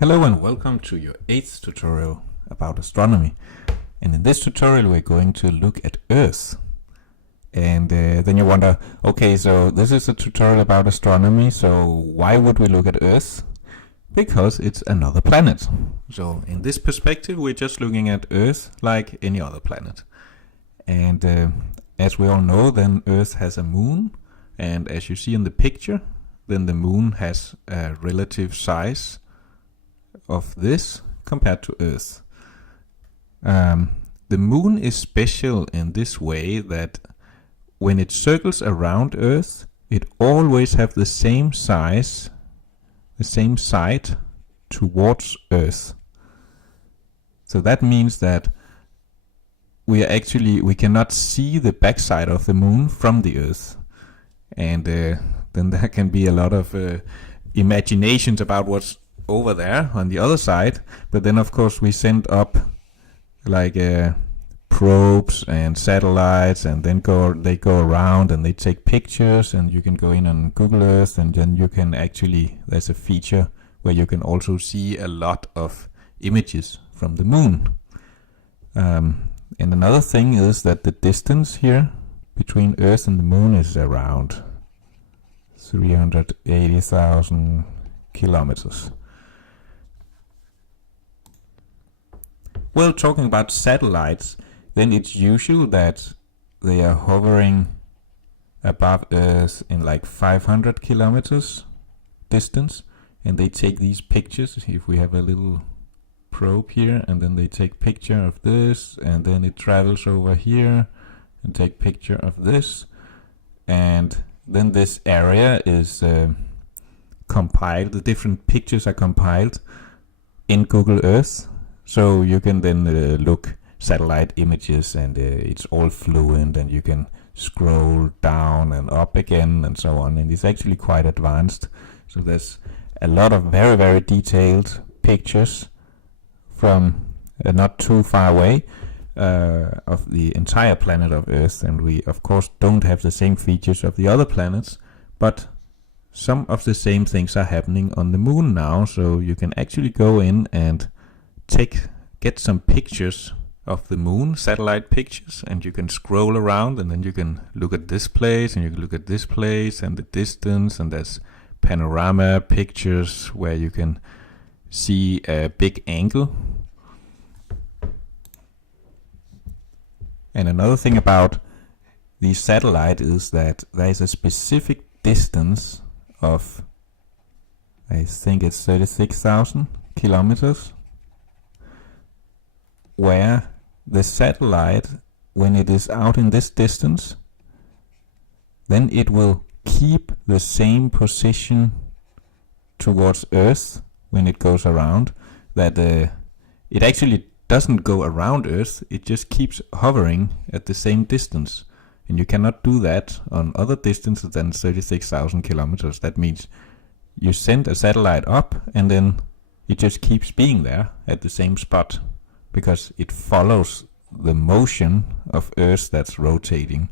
Hello and welcome to your 8th tutorial about astronomy. And in this tutorial we're going to look at Earth. And then you wonder, okay, so this is a tutorial about astronomy, so why would we look at Earth? Because it's another planet. So in this perspective we're just looking at Earth like any other planet. And as we all know, then Earth has a moon, and as you see in the picture, then the moon has a relative size of this compared to Earth. The moon is special in this way that when it circles around Earth, it always have the same size, the same side towards Earth. So that means that we cannot see the backside of the moon from the Earth, and then there can be a lot of imaginations about what's over there on the other side. But then of course we send up like probes and satellites, and then they go around and they take pictures, and you can go in on Google Earth, and then you can there's a feature where you can also see a lot of images from the moon. And another thing is that the distance here between Earth and the moon is around 380,000 kilometers. Well, talking about satellites, then it's usual that they are hovering above Earth in like 500 kilometers distance, and they take these pictures. If we have a little probe here, and then they take picture of this, and then it travels over here and take picture of this, and then this area is compiled. The different pictures are compiled in Google Earth. So you can then look satellite images, and it's all fluent, and you can scroll down and up again and so on, and it's actually quite advanced. So there's a lot of very, very detailed pictures from not too far away of the entire planet of Earth, and we of course don't have the same features of the other planets, but some of the same things are happening on the moon now. So you can actually go in and get some pictures of the moon, satellite pictures, and you can scroll around, and then you can look at this place, and you can look at this place and the distance, and there's panorama pictures where you can see a big angle. And another thing about the satellite is that there is a specific distance of, I think it's 36,000 kilometers, where the satellite, when it is out in this distance, then it will keep the same position towards Earth when it goes around, that it actually doesn't go around Earth, it just keeps hovering at the same distance. And you cannot do that on other distances than 36,000 kilometers. That means you send a satellite up, and then it just keeps being there at the same spot, because it follows the motion of Earth that's rotating.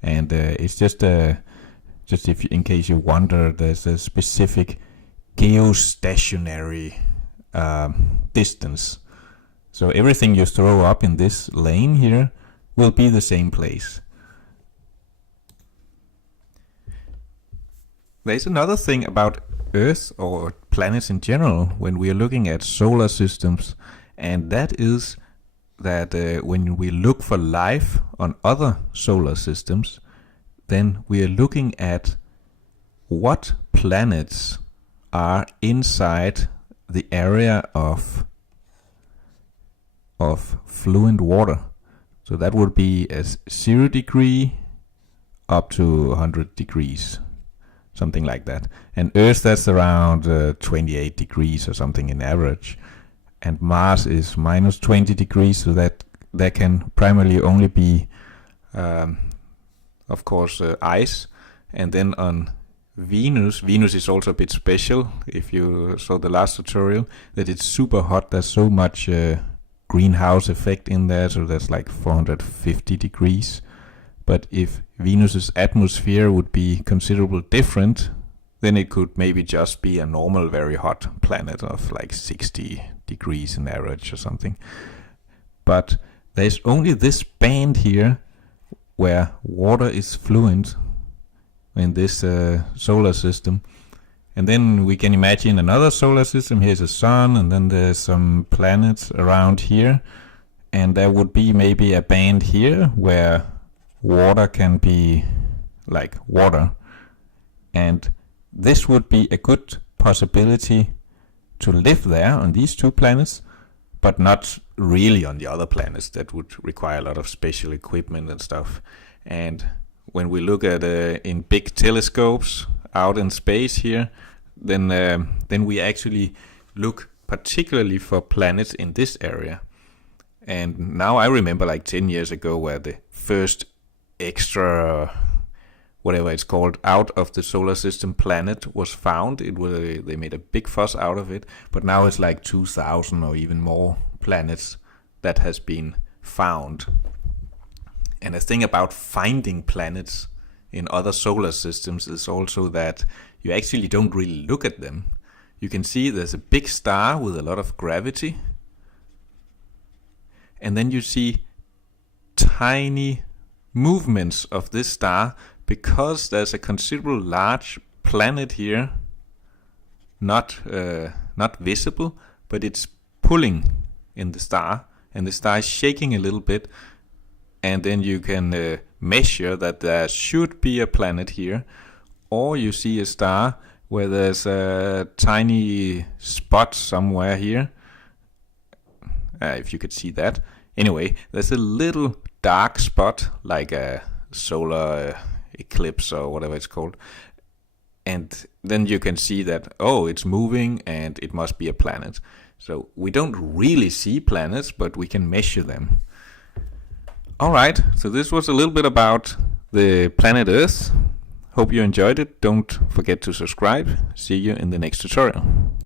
And it's just if in case you wonder, there's a specific geostationary distance. So everything you throw up in this lane here will be the same place. There's another thing about Earth or planets in general when we are looking at solar systems, and that is that when we look for life on other solar systems, then we are looking at what planets are inside the area of fluent water. So that would be as 0 degree up to 100 degrees, something like that. And Earth, that's around 28 degrees or something in average. And Mars is minus 20 degrees, so that there can primarily only be, of course, ice. And then on Venus is also a bit special. If you saw the last tutorial, that it's super hot. There's so much greenhouse effect in there, so that's like 450 degrees. But if Venus's atmosphere would be considerably different then it could maybe just be a normal very hot planet of like 60 degrees in average or something. But there's only this band here where water is fluent in this solar system. And then we can imagine another solar system. Here's a sun, and then there's some planets around here, and there would be maybe a band here where water can be like water, and this would be a good possibility to live there on these two planets, but not really on the other planets. That would require a lot of special equipment and stuff. And when we look at in big telescopes out in space here, then we actually look particularly for planets in this area. And now I remember like 10 years ago where the first extra, whatever it's called, out of the solar system planet was found. They made a big fuss out of it, but now it's like 2,000 or even more planets that has been found. And the thing about finding planets in other solar systems is also that you actually don't really look at them. You can see there's a big star with a lot of gravity, and then you see tiny movements of this star because there's a considerable large planet here, not visible, but it's pulling in the star, and the star is shaking a little bit, and then you can measure that there should be a planet here. Or you see a star where there's a tiny spot somewhere here, if you could see that. Anyway, there's a little dark spot, like a solar eclipse or whatever it's called, and then you can see that, oh, it's moving and it must be a planet. So we don't really see planets, but we can measure them. Alright, so this was a little bit about the planet Earth. Hope you enjoyed it. Don't forget to subscribe. See you in the next tutorial.